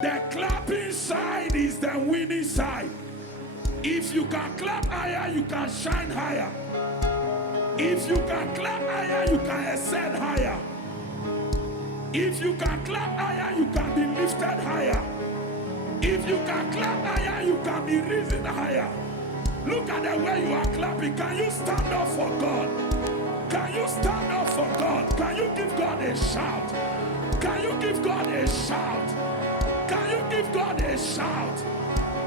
The clapping side is the winning side. If you can clap higher, you can shine higher. If you can clap higher, you can ascend higher. If you can clap higher, you can be lifted higher. If you can clap higher, you can be risen higher. Look at the way you are clapping. Can you stand up for God? Can you stand up for God? Can you give God a shout? Can you give God a shout? Can you give God a shout?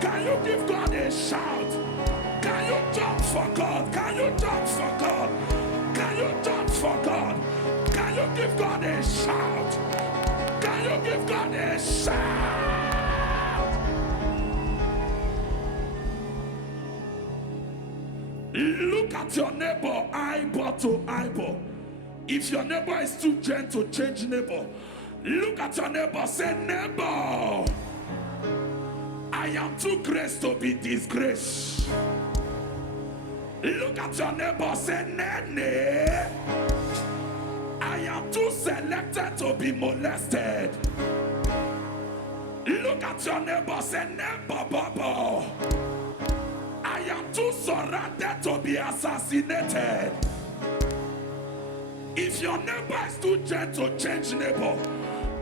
Can you give God a shout? Can you jump for God? Can you jump for God? Can you jump for God? Can you give God a shout? Can you give God a shout? Look at your neighbor eyeball to eyeball. If your neighbor is too gentle, change neighbor. Look at your neighbor, say, neighbor, I am too graced to be disgraced. Look at your neighbor, say, nene, I am too selected to be molested. Look at your neighbor, say, neighbor, baba, I am too surrounded to be assassinated. If your neighbor is too gentle, change neighbor.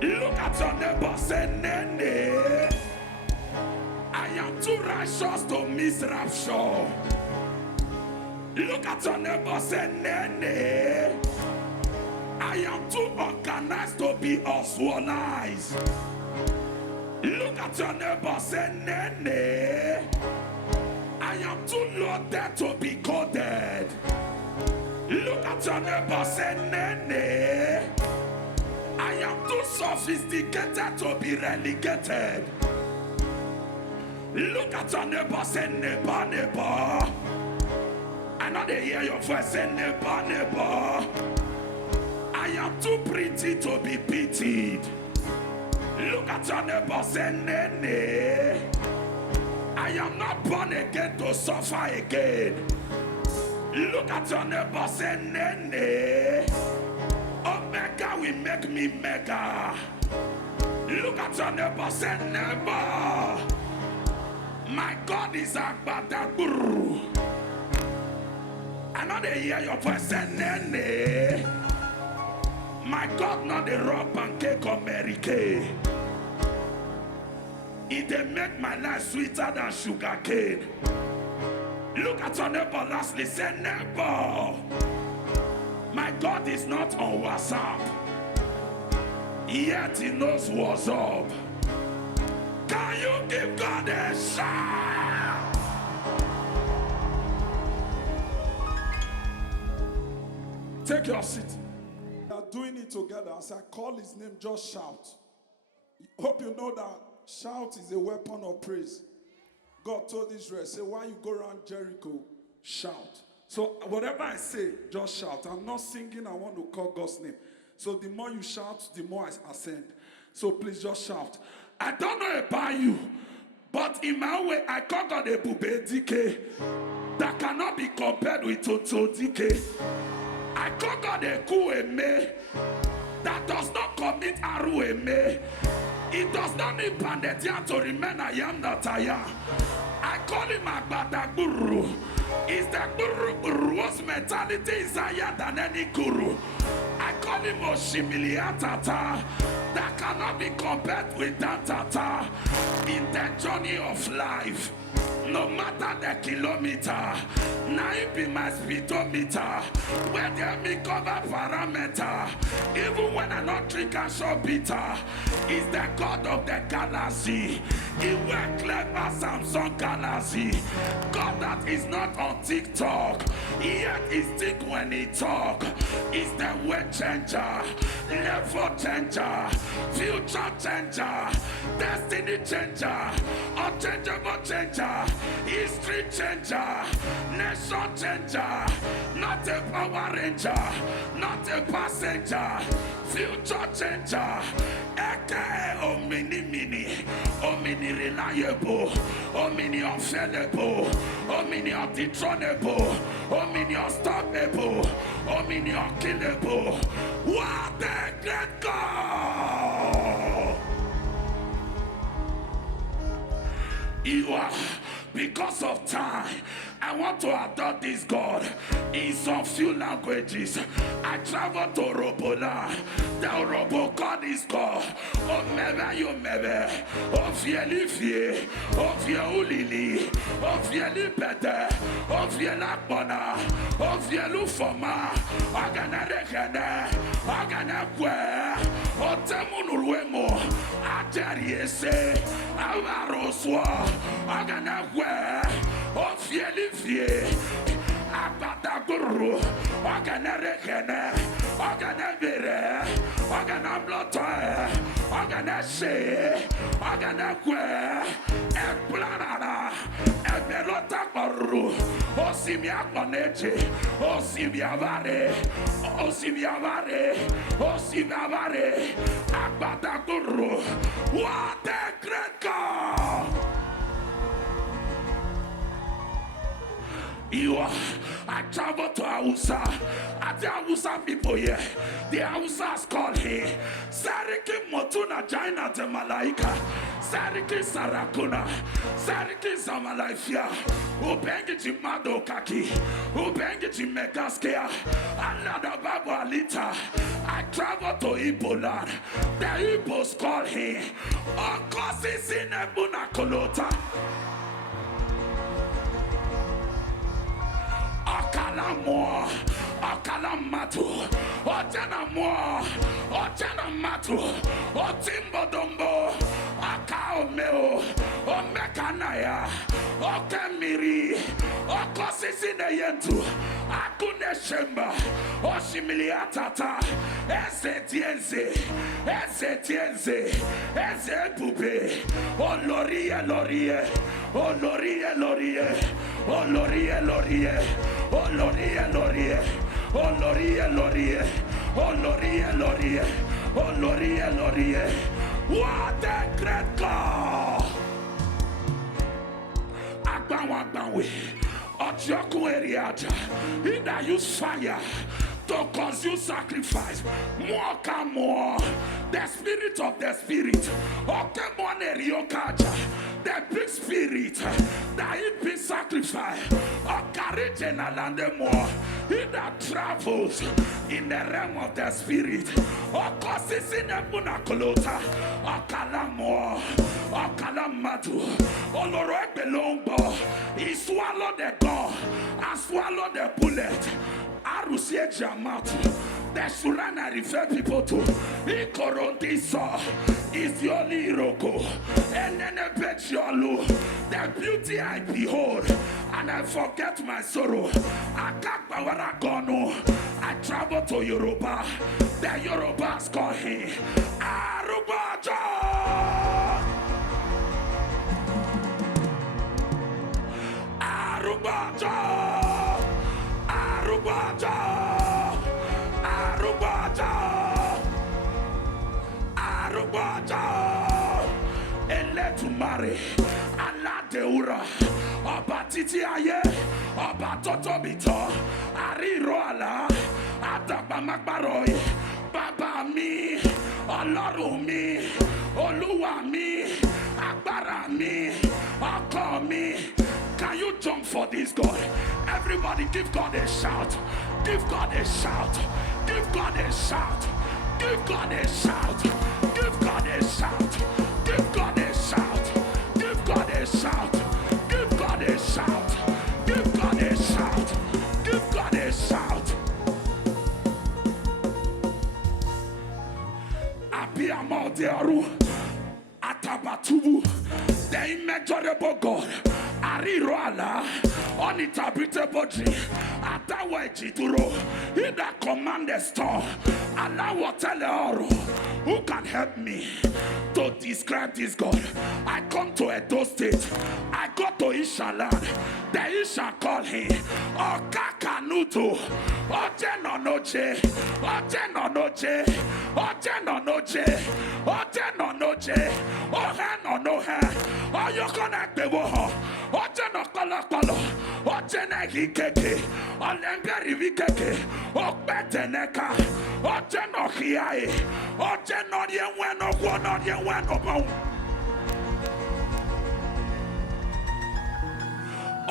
Look at your neighbor, say, nene, I am too righteous to miss rapture. Look at your neighbor, say, nene, I am too organized to be oswalized. Look at your neighbor, say, nene, I am too loaded to be coded. Look at your neighbor, say, nene, I am too sophisticated to be relegated. Look at your neighbor, say, neighbor, neighbor. I know they hear your voice, say, neighbor, neighbor. I am too pretty to be pitied. Look at your neighbor, say, nene, I am not born again to suffer again. Look at your neighbor, say, nene, Omega will make me mega. Look at your neighbor, say, neighbor, my God is Agbadaguru. I know they hear your voice, say, nene, my God not the raw pancake or Mary Kay. It they make my life sweeter than sugar cane. Look at your neighbor lastly, say, neighbor, my God is not on WhatsApp, yet he knows what's up. Can you give God a shout? Take your seat. We are doing it together. As I call his name, just shout. Hope you know that shout is a weapon of praise. God told Israel, say, while you go around Jericho, shout. So whatever I say, just shout. I'm not singing, I want to call God's name. So the more you shout, the more I ascend. So please just shout. I don't know about you, but in my way, I call God a bube DK that cannot be compared with Toto DK. I call God a kueme that does not commit arueme. It does not need Pandetia to remain I am that I am. I call him Agbada Guru. Is the Guru whose mentality is higher than any Guru. I call him Oshimilia Tata that cannot be compared with that Tata in the journey of life. No matter the kilometer, now it be my speedometer. Where there me cover parameter. Even when I not drink and show bitter, is the God of the galaxy. He wear clever Samsung Galaxy. God that is not on TikTok, yet he stick when he talk. Is the way changer, level changer, future changer, destiny changer, unchangeable changer, history changer, nation changer, not a power ranger, not a passenger, future changer, aka omini mini, omini reliable, omini unfailable, omini undethronable, omini unstoppable, omini unkillable. What a great God! You are, because of time, I want to adore this God in some few languages. I travel to Robola. The Robo God is God. Oh, mebe, you mebe. Oh, fieli fie. Oh, fieulili. Oh, fieli pete. Oh, fiela bona. Oh, fielu foma. Agana rekene. Agana kwe. Oh, temunulwemo. Ajariese. Avaroswa. Agana kwe. Oh, fieli fie. Abadaguru. Agana rekene. Agana bere. Agana blotoe. Agana she. Agana kwe. Ekplanana. Ebelota koru. Osimia koneche. Osimia vare. Osimia vare. Osimia vare. Abadaguru. What a great God! You are, I travel to Hausa. At the Hausa people here, the Hausas call him Sariki Motuna Jaina de Malaika, Sariki Sarakuna, Sariki Zamalaifia, Ubengi Mado Kaki, Ubengi Megaskia, another Babu Alita. I travel to Igbo land. The Igbos call him Uncle Sinebuna Kolota. Akalamo, Akalamatu, Ojanamo, Ojanamatu, Otimbodombo, Akaomeo, Omekanaya, Okemiri, Okosisineyentu, Akune Shemba, Oshimiliatata, Ezetienze, Ezepube, Olorie, Lorie, Olorie, Lorie, Olorie, Lorie. Oh Lorie, Lorie, oh Lorie, Lorie, oh Lorie, Lorie, oh Lorie, Lorie. What a great God! Agbawe, Ojoku Eriaja, he that use fire to consume sacrifice. More, the spirit of the spirit. Okemone Riokaja, the big spirit that it be sacrifice. Okarijena Landemo, he that travels in the realm of the spirit. Okosisine Munakolota, Okalamo, Okalamatu, Oloroebelombo, he swallowed the gun and swallowed the bullet. Arusie Jamatu, the Surana refer people to Ikorondiso is the only Iroko, and then a Betcholu, the beauty I behold, and I forget my sorrow. Akakbawaragono, I travel to Yoruba, the Yorubas call him Arubajo. Arubajo. Arubaja, Arubaja, Arubaja, Eletumare, Aladeura, Obatiti aye, Obatotobito, Ariro ala, Atabamakbaroy, Baba mi, Ọlọ́run mi, Olúwa mi, Agbára mi, Ọkọ mi. Can you jump for this God? Everybody give God a shout. Give God a shout. Give God a shout. Give God a shout. Give God a shout. Give God a shout. Give God a shout. Give God a shout. Give God a shout. Give God a shout. Abiamo dearu. Atabatubu. The immeasurable God. Ariroala, uninterpretable dream. Atawa Jituro, he that command the storm. Allah will tell the who can help me to describe this God. I come to Edo State. I go to Ishaland. The Isha call him Okakanutu. Ojenonoje. Ojenonoje. Ojenonoje. Ojenonoje. Ohenonohe. Oyokonakbewo. Ojenokolo. Ojenekikeke. Olemberivikeke. Okbeteneka. Ojenokiae. Ojenorienweno.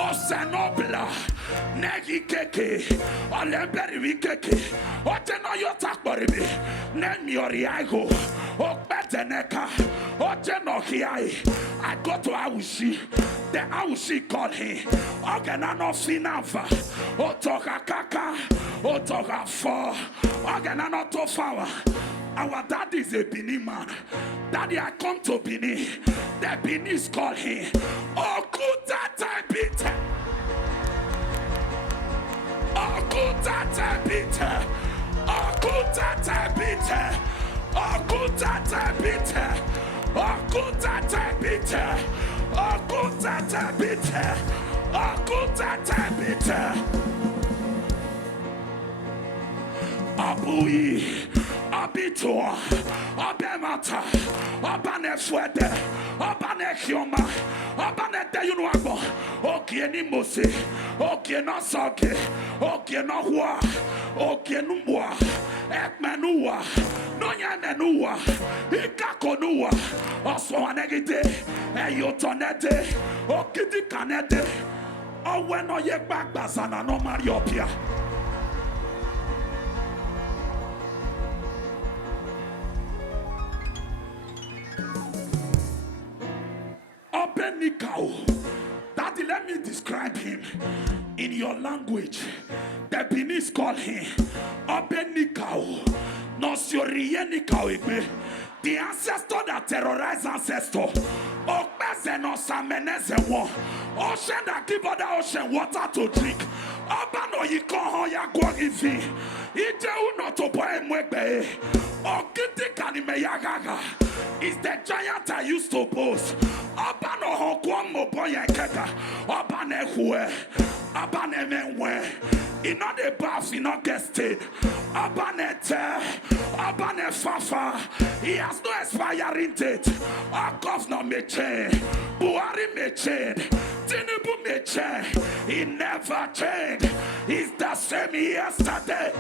Osenobla, Negi Keke, Olemberi Keke, Oteno Yotakboribi, Nemi Oriago, Okbeteneka, Oteno Hiai. I go to Awushi, the Awushi called him, Oganano Finava, Otoka Kaka, Otoka Fo, Oganano Tofawa. Our daddy is a Bini man. Daddy, I come to Bini. The Bini's call him. Okuta Tabita. Okuta Tabita. Okuta Tabita. Okuta Tabita. Okuta Tabita. Okuta Tabita. Okuta Tabita. Abui. Abitoa, Abemata, Abanefwede, Abanekioma, Abanete Yunuabo, Okieni Mose, Okiena Sake, Okiena Hua, Okienumwa, Ekmenua, Nonyanenua, Ikakonua, Oswanegite, Eyotonete, Okiti Kanete, Oweno Yekbak Basana no Mariopia. Daddy, let me describe him in your language. The Benis call him Obenikao. Nosyorienikao. The ancestor that terrorized ancestor. Okbezeno samenezewo. Ocean that give other ocean water to drink. Obano yikoho ya gwagivi. Ije uno to boy mwebe. Okiti kanimeyagaga. Is the giant I used to boast. Abano hokwamo boy keka. Abane hue. Abane menwe. In not the bath, in not get stayed. Abane te. Abane fafa. He has no expiring date. Akov no me change. Buhari me change. Tinubu me change. He never changed. He's the same yesterday.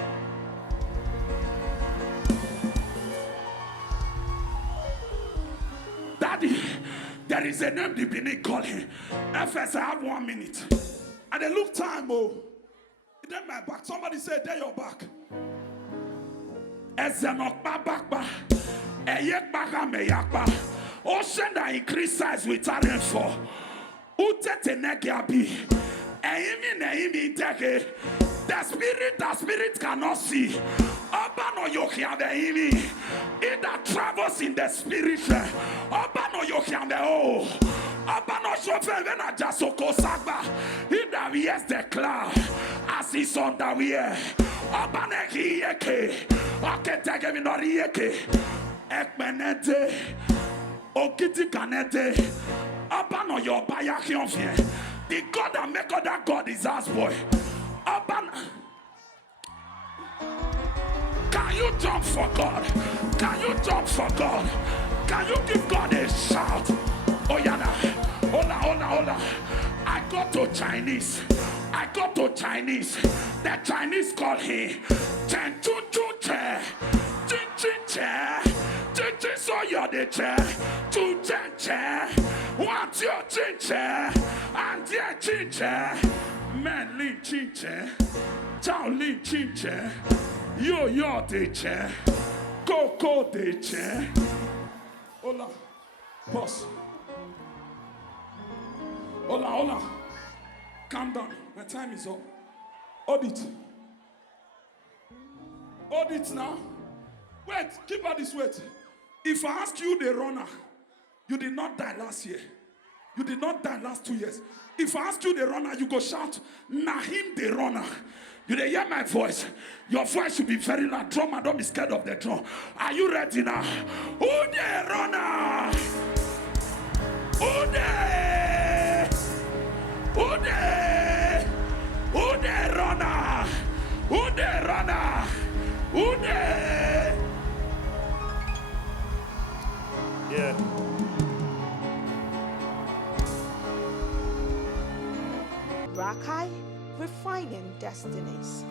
Daddy, there is a name the Benin call him. FS, I have 1 minute. And they look time, oh. Then my back. Somebody said, there your back. Ezenokba bakba. Eyek baka meyakba. Ocean that increase size with talent for. Utete negiabi. Eimi inteke. The spirit cannot see. Obano yokia the imi. It that travels in the spirit. Obano yokia the oh. Obano shofe when I just soko sagba. He that wears the cloud as his son that wear. Obane ki yeke. Oketege minori yeke. Ekmenete. Okiti kanete. Obano yo bayakion. The God that make other God is us boy. Can you jump for God? Can you jump for God? Can you give God a shout? Oh yeah, hola. I go to Chinese. The Chinese call him Chen Chun Chun Che. Chin Chin Che. Chin Chin so you're the Che. Chun Chen Che. What's your Chin Che? And yeah Chin Che. Man Lin Chin Che. Chao Lin Chin Che. Yo de Che. Coco de Che. Hola. Pause. Hola. Calm down. My time is up. Audit now. Wait, keep out this wait. If I ask you the runner, you did not die last year. You did not die last 2 years. If I ask you the runner, you go shout, Nahim the runner. You dey hear my voice? Your voice should be very loud. Drummer, don't be scared of the drum. Are you ready now? Who the runner? Who the? Who the? Who the runner? Who the runner? Who the? Yeah. Rakai, refining destinies.